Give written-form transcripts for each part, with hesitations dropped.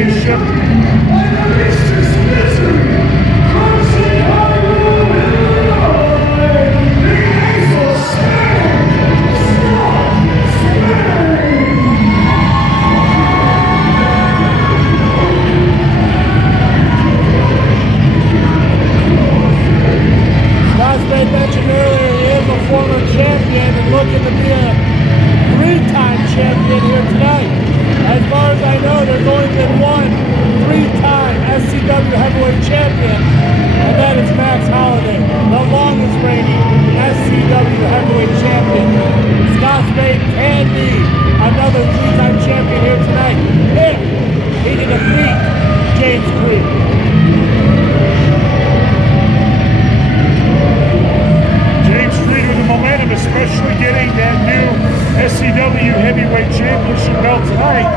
Championship. Spade mentioned earlier, he is a former champion and looking to be a three-time champion here tonight. As far as I know, there's only been one three-time SCW heavyweight champion, and that is Max Holiday, the longest reigning SCW heavyweight champion. Scott Spade can be another three-time champion here tonight if he can defeat James Creed. Momentum, especially getting that new SCW Heavyweight Championship belt tonight.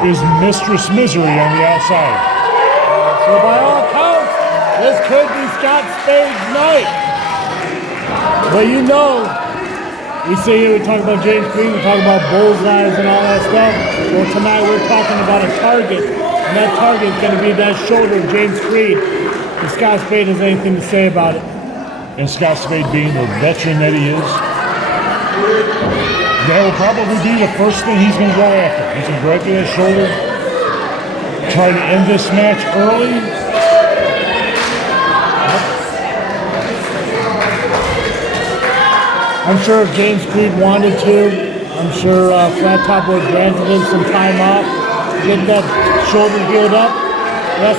Is Mistress Misery on the outside. So by all accounts, this could be Scott Spade's night. But you know, we sit here, we talk about James Creed, we talk about bullseyes and all that stuff. Well, tonight we're talking about a target, and that target is going to be that shoulder of James Creed. If Scott Spade has anything to say about it. And Scott Spade being the veteran that he is, that will probably be the first thing he's going to go after. He's going to go after that shoulder, try to end this match early. I'm sure if James Creed wanted to, I'm sure Flat Top would have granted him some time off to get that shoulder healed up. But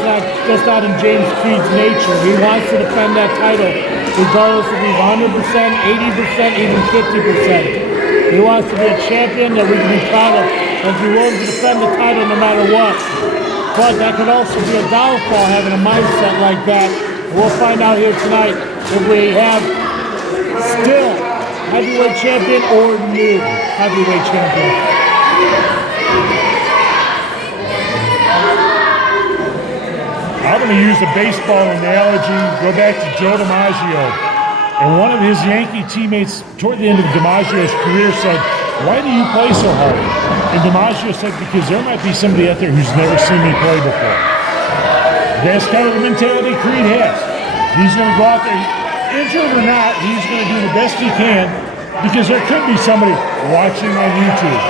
that's not in James Creed's nature. He wants to defend that title regardless if he's 100%, 80%, even 50%. He wants to be a champion that we can be proud of, and be willing to defend the title no matter what. But that could also be a downfall, having a mindset like that. We'll find out here tonight if we have still heavyweight champion or new heavyweight champion. I'm going to use the baseball analogy, go back to Joe DiMaggio. And one of his Yankee teammates toward the end of DiMaggio's career said, "Why do you play so hard?" And DiMaggio said, "Because there might be somebody out there who's never seen me play before." That's kind of the mentality Creed has. He's going to go out there, injured or not, he's going to do the best he can, because there could be somebody watching on YouTube,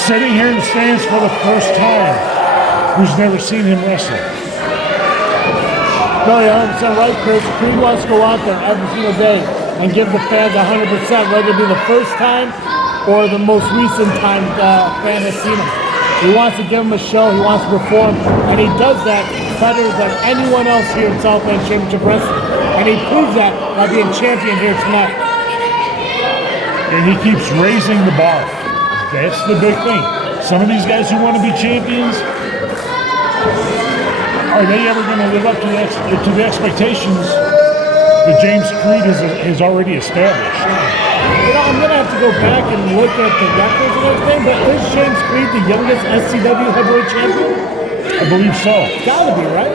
sitting here in the stands for the first time, who's never seen him wrestle. No, you're 100% right, Chris. Creed wants to go out there every single day and give the fans 100%, whether it be the first time or the most recent time the fan has seen him. He wants to give them a show, he wants to perform, and he does that better than anyone else here in Southland Championship Wrestling. And he proves that by being champion here tonight. And he keeps raising the bar. That's the big thing. Some of these guys who want to be champions, are they ever going to live up to the expectations that James Creed has already established? You know, I'm going to have to go back and look at the records and everything, but is James Creed the youngest SCW heavyweight champion? I believe so. It's got to be, right?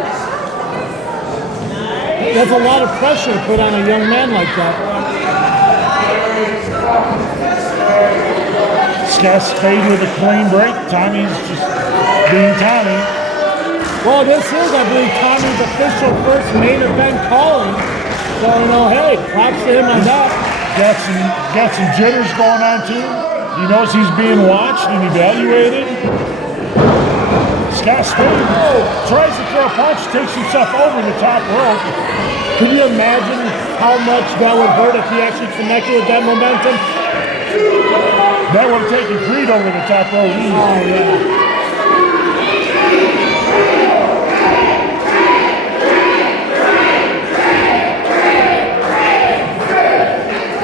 That's a lot of pressure to put on a young man like that. Scott Spade with a clean break. Tommy's just being Tommy. Well, this is, I believe, Tommy's official first main event calling. So, hey, props to him on that. Got some jitters going on too. He knows he's being watched and evaluated. Scott Spade tries to throw a punch, takes himself over the top rope. Can you imagine how much that would hurt if he actually connected with that momentum? That would have taken Creed over the top rope. Oh, yeah.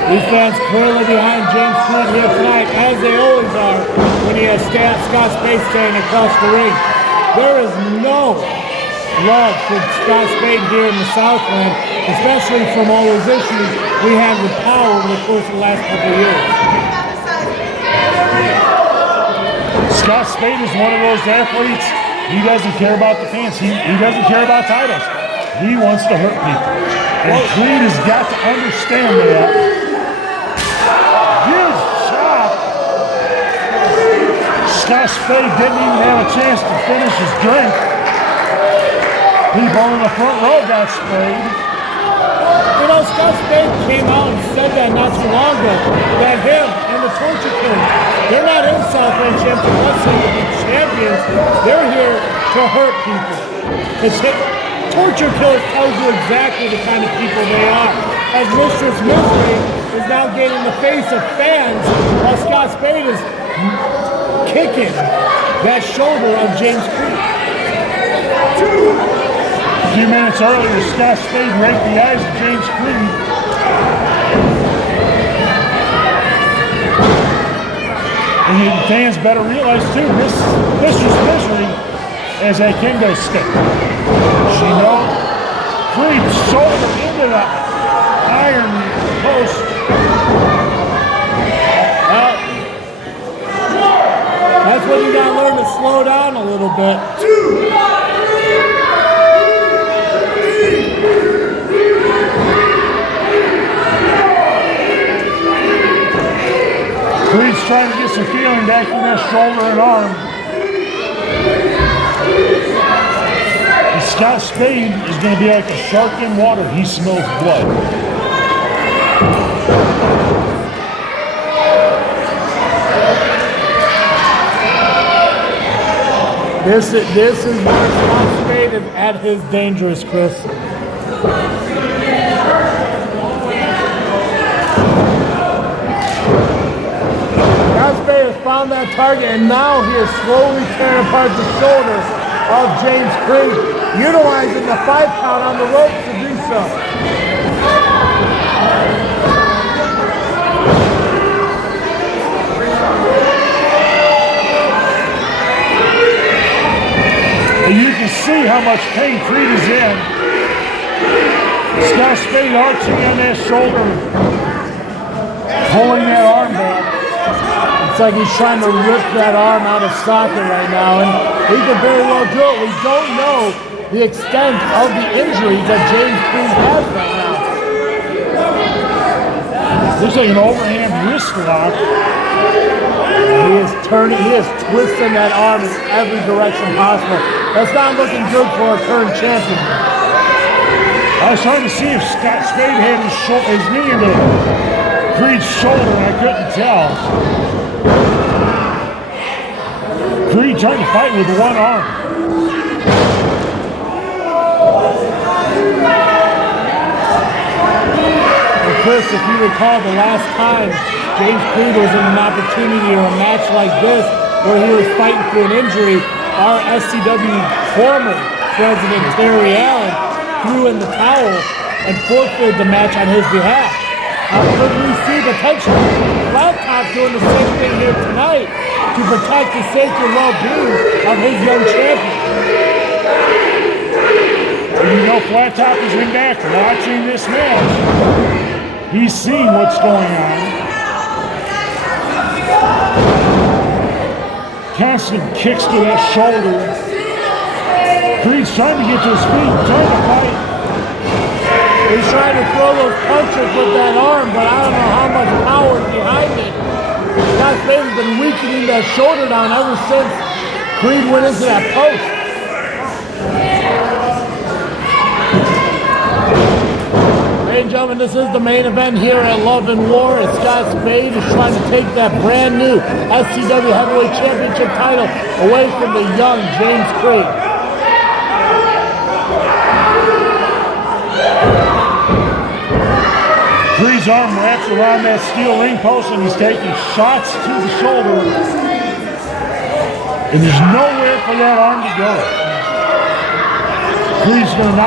These fans clearly behind James Creed here tonight, as they always are when he has Scott Spade standing across the ring. There is no love for Scott Spade here in the Southland, especially from all those issues we had with power over the course of the last couple of years. Scott Spade is one of those athletes, he doesn't care about the fans. He doesn't care about titles. He wants to hurt people. And Creed has got to understand that. Huge shot. Scott Spade didn't even have a chance to finish his drink. People in the front row got Spade. Scott Spade came out and said that not too long ago, that him and the Torture Killers, they're not in Southland Championship Wrestling to be champions. They're here to hurt people. Torture Killers tells you exactly the kind of people they are. As Mistress Misery is now getting in the face of fans, while Scott Spade is kicking that shoulder of James Creed. A few minutes earlier, Scott Spade raked the eyes of James Creed. And the fans better realize too, Mistress Misery is a kendo stick. She knows Creed's shoulder into the iron post. That's when you gotta learn to slow down a little bit. Creed's trying to get some feeling back in that shoulder and arm. And Scott Spade is going to be like a shark in water. He smells blood. This is where Scott Spade is at his dangerous, Chris. Scott Spade has found that target, and now he is slowly tearing apart the shoulder of James Creed, utilizing the 5 count on the ropes to do so. And you can see how much pain Creed is in. Scott Spade arching on that shoulder, pulling that arm back. It's like he's trying to rip that arm out of socket right now, and he could very well do it. We don't know the extent of the injuries that James Creed has right now. Looks like an overhand wrist lock. He is turning, he is twisting that arm in every direction possible. That's not looking good for a current champion. I was trying to see if Scott Spade had his knee into Creed's shoulder, and I couldn't tell. Creed trying to fight with one arm. And Chris, if you recall, the last time James Creed was in an opportunity or a match like this where he was fighting through an injury, our SCW former president, Terry Allen, threw in the towel and forfeited the match on his behalf. Could we see potentially Flat Top doing the same thing here tonight to protect the safety and well-being of his young champion? And you know Flat Top is in back watching this match. He's seeing what's going on. Constant kicks to that shoulder. Creed's trying to get to his feet, trying to fight. He's trying to throw those punches with that arm, but I don't know how much power is behind it. Scott Scott Spade has been weakening that shoulder down ever since Creed went into that post. Ladies and gentlemen, this is the main event here at Love and War. And Scott Spade is trying to take that brand new SCW Heavyweight Championship title away from the young James Creed. Creed's arm wraps around that steel ring post and he's taking shots to the shoulder. And there's nowhere for that arm to go. Creed's going to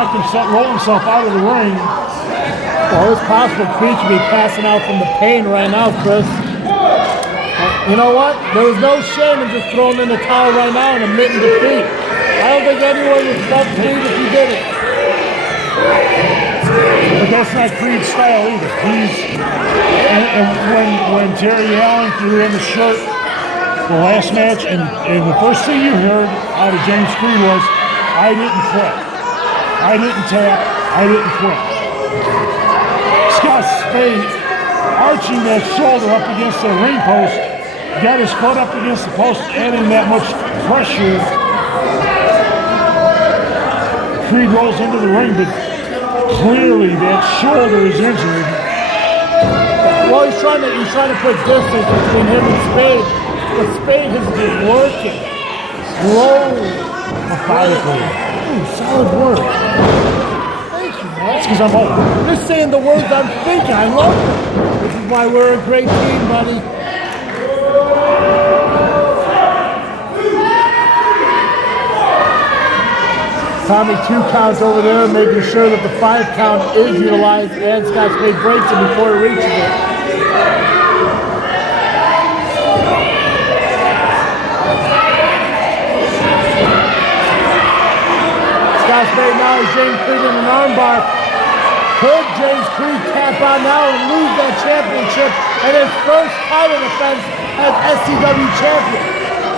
roll himself out of the ring. Well, it's possible Creed should be passing out from the pain right now, Chris. You know what? There was no shame in just throwing in the towel right now and admitting defeat. I don't think anyone would fault Creed if he did it. But that's not Creed's style either. When Terry Allen threw in the shirt the last match, and the first thing you heard out of James Creed was, I didn't quit. I didn't tap. I didn't quit. Scott Spade arching that shoulder up against the ring post, got his foot up against the post, adding that much pressure. Creed rolls into the ring, but clearly that shoulder is injured. Well, he's trying to put distance between him and Spade, but Spade has been working slowly, methodically. Ooh, solid work. That's because I'm old. You're saying the words I'm thinking. I love it. This is why we're a great team, buddy. Tommy 2 counts over there, making sure that the 5 count is utilized and Scott Spade breaks it before he reaches it. Scott Spade now is James Creed in an armbar. Could James Creed tap on now and lose that championship and his first title defense as SCW champion?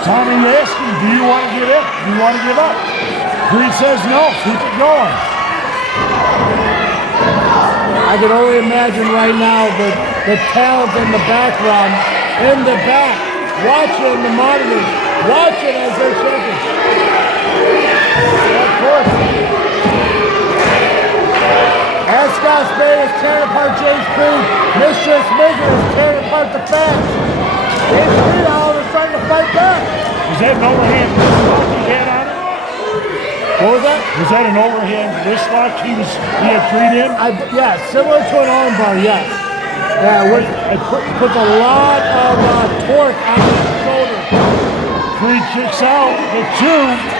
Tommy asked him, do you want to give up? Do you want to give up? Creed says no, keep it going. I can only imagine right now the talent in the background, in the back, watching the monitors, watching as they're champions. Of course. As Scott Spade is tearing apart James Creed, Mistress Migger is tearing apart the fans. James Creed, however, is starting to fight back. Was that an overhand wristlock he had on him? What was that? Was that an overhand wristlock he had Creed in? Yeah, similar to an armbar, yes. Yeah, it puts a lot of torque on his shoulder. Creed kicks out the 2.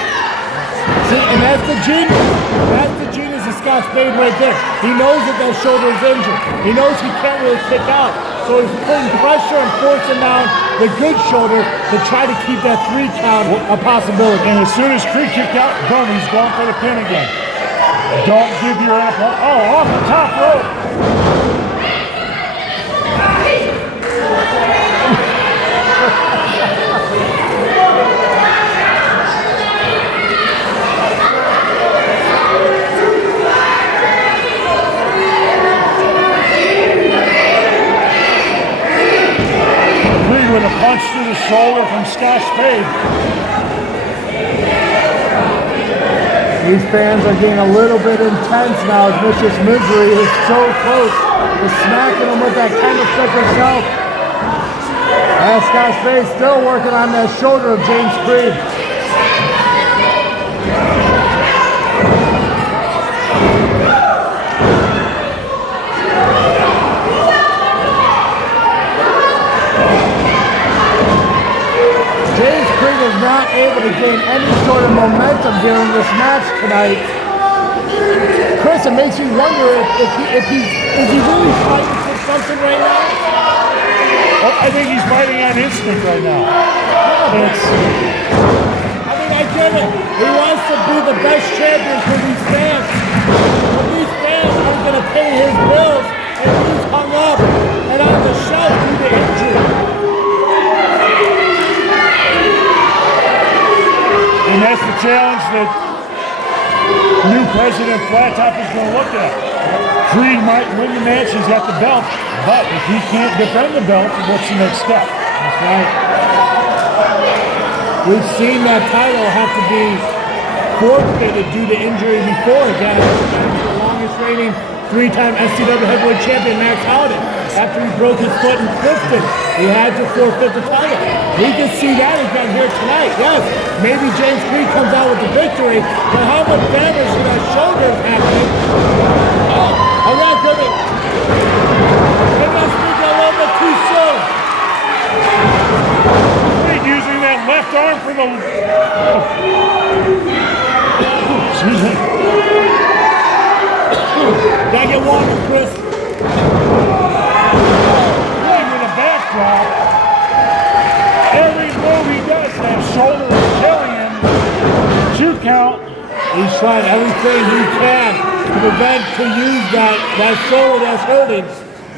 See, and that's the genius. That's the genius of Scott Spade right there. He knows that shoulder is injured. He knows he can't really kick out. So he's putting pressure and forcing down the good shoulder to try to keep that 3 count a possibility. And as soon as Creed kicked out, boom, he's going for the pin again. Don't give your opponent. Oh, off the top rope. With a punch to the shoulder from Scott Spade. These fans are getting a little bit intense now as Mistress Misery is so close to smacking him with that candlestick herself. And Scott Spade still working on that shoulder of James Creed. Not able to gain any sort of momentum during this match tonight. Chris, it makes you wonder if he's really fighting for something right now? Well, I think he's fighting on instinct right now. I get it. He wants to be the best champion for these fans. But these fans aren't going to pay his bills and he's hung up and on the shelf due to injury. And that's the challenge that new President Flat Top is going to look at. Creed might win the match, he's got the belt, but if he can't defend the belt, what's the next step? That's right. We've seen that title have to be forfeited due to injury before. Again, the longest reigning three-time SCW heavyweight champion, Max Howden. After he broke his foot in Clifton, he had to forfeit the title. We can see that again here tonight. Yes, maybe James Creed comes out with the victory, but how much damage to that shoulder is happening? Oh, I'm not going to. Maybe I'm speaking a little bit too soon. Creed using that left arm for the... Excuse me. Gotta get water, Chris. Creed with a backdrop. Every move he does, that shoulder is killing him. 2 count. He's trying everything he can to prevent to use that shoulder that's hurting,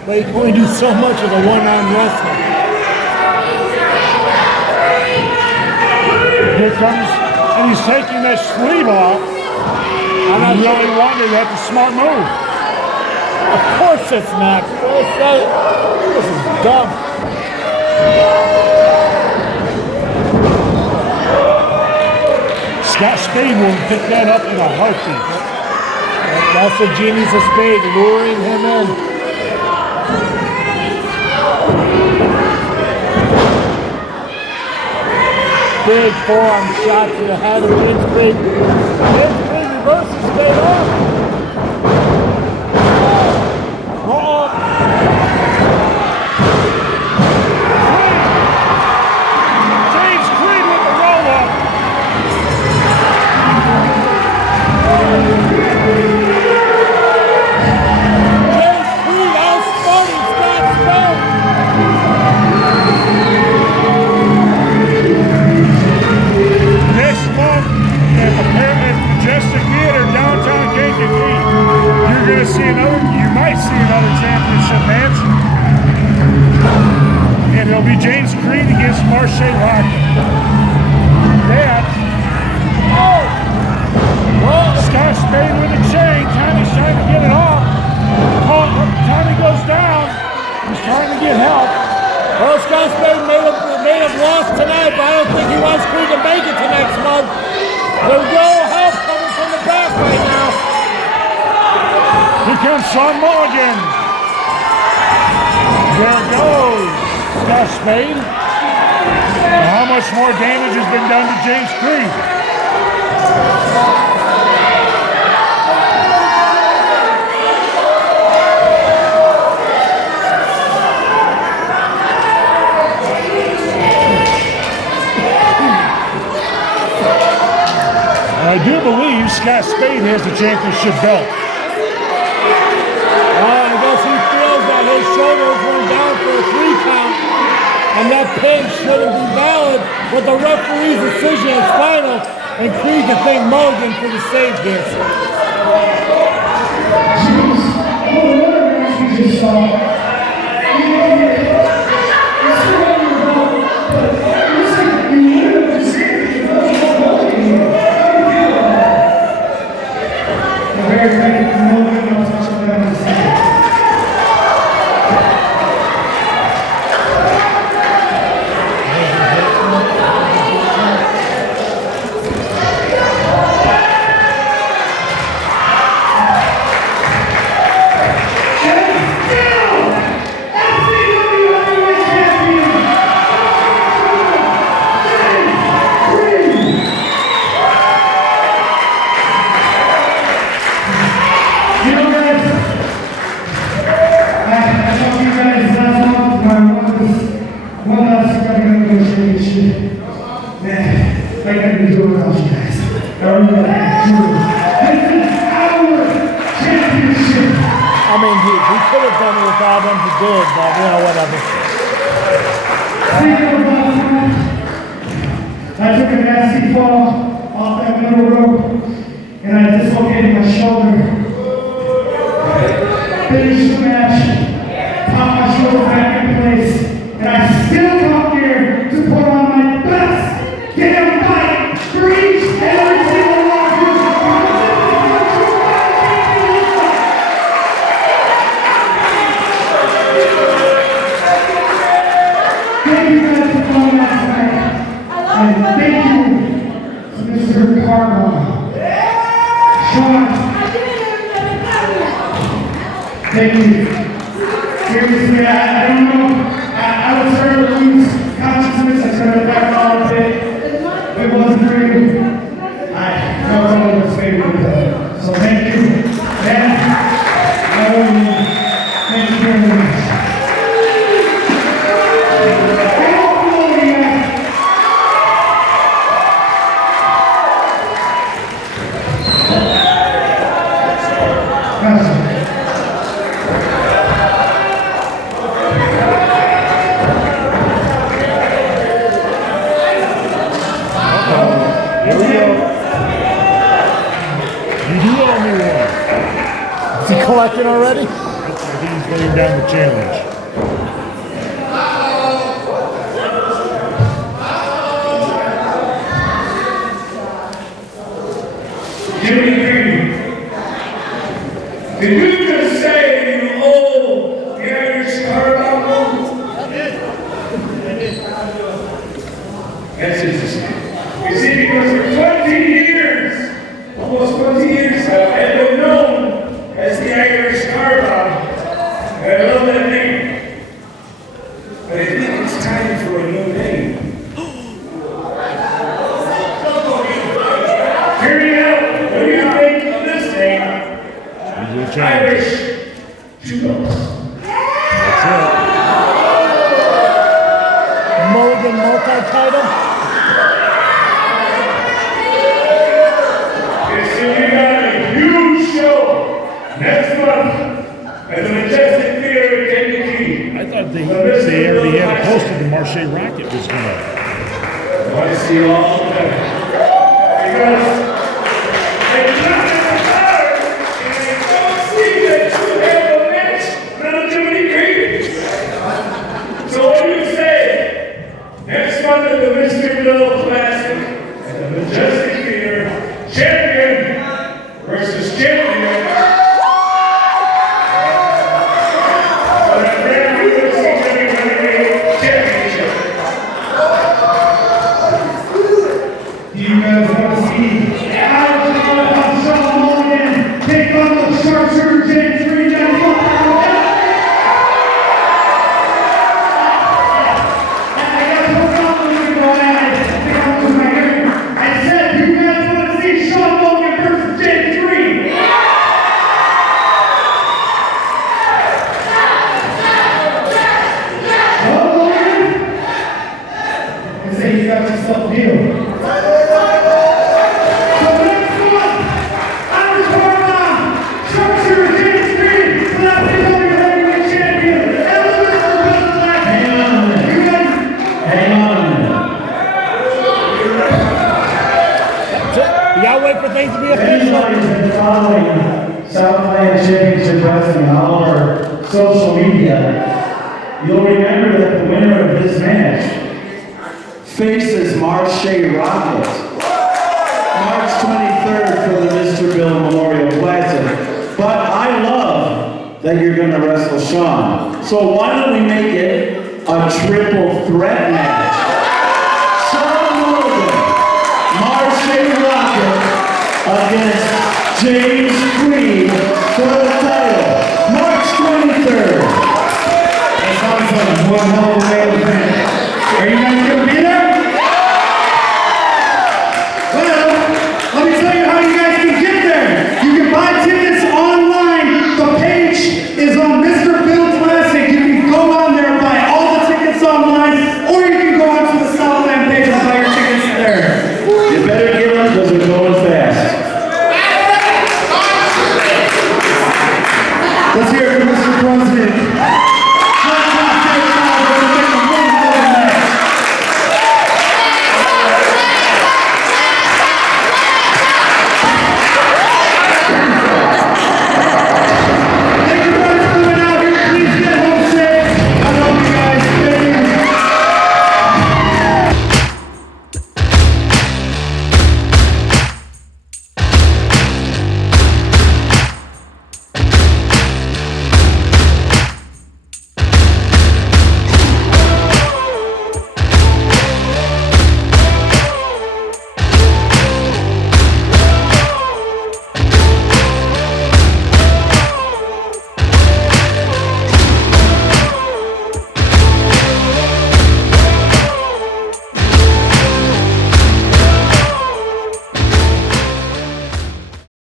but he can only do so much as a one-arm wrestler. Here comes, and he's taking that sleeve off. I really wonder that's a smart move. Of course it's not. This is dumb. Scott Spade will pick that up in a heartbeat. That's the genius of Spade, luring him in. Big forearm shot to the head of James Creed. James Creed reverses Spade off. James Creed with the roll-up. James Creed outsmarting Scott Spade. Next month at the Majestic Theater, downtown Kankakee, you're going to see you might see another championship match. And it'll be James Creed against Marche Lockett. That, Scott Spade with a chain, Tommy's trying to get it off. Tommy goes down, he's trying to get help. Well, Scott Spade may have lost tonight, but I don't think he wants Creed to make it to next month. There's no help coming from the back right now. Here comes Sean Mulligan. There goes Scott Spade. How much more damage has been done to James Creed? I do believe Scott Spade has the championship belt. I guess he feels that his shoulders went down for a 3 count, and that pin shouldn't be valid, but the referee's decision is final, and Creed can thank Mulligan for the save here. I mean, he could have done it without him, he did, but you know, whatever. I took a nasty fall off that middle rope, and I dislocated my shoulder. Finished the match, popped my shoulder back in place, and I still come here to put on my best damn fight for each and every single one of you. Thank you guys for coming out tonight. And thank you to Mr. Carmel. Sean. Thank you. Seriously, I don't know. I was starting to lose consciousness. I started back on a bit. It wasn't for you. I know someone was favorite with that. So thank you. And I love you. Thank you very much. Here we go. You do owe me one. Is he collecting already? I think he's laying down the challenge. Jimmy Green, did you just say you owe the Irish Carnival? That's interesting. You see, because for 20 years, almost 20 years now, I've been known as the Irish Carnival. And I love that name. But I think it's time for a new name. Hear me out. What do you think of this name? He's a challenge. Irish Judo. That's Mulligan multi-title? We got a huge show next month at the Majestic Theater in Kankakee. it. I thought they already had it posted the Marche Rocket was going to. I want to see you all together. Because it's not in the card, and I don't see that you have a match relatively great. So what do you say? Next month at the Mr. Bill Classic at the Majestic Theater, champion versus champion. For that brand new SCW Heavyweight Championship. Do you guys want to see Alex Shawn Mulligan take on the sharpshooter James Green down the I said, you guys want to see Shawn Mulligan versus James Green? Shawn Mulligan? I say you got yourself a deal. So next one, Irish Carnival, sharpshooter James Green, SCW Heavyweight Champion, and the Mr. Bill Classic. Hang on a minute. You guys, hang on a minute. You gotta wait for things to be official. Anybody's been following Southland Championship Wrestling on all our social media, you'll remember that the winner of this match faces Marche Rocket March 23rd for the Mr. Bill Memorial Classic. But I love that you're going to wrestle Shawn. So why don't we make it a triple threat match? Shawn Mulligan, Marche Rocket against James Green.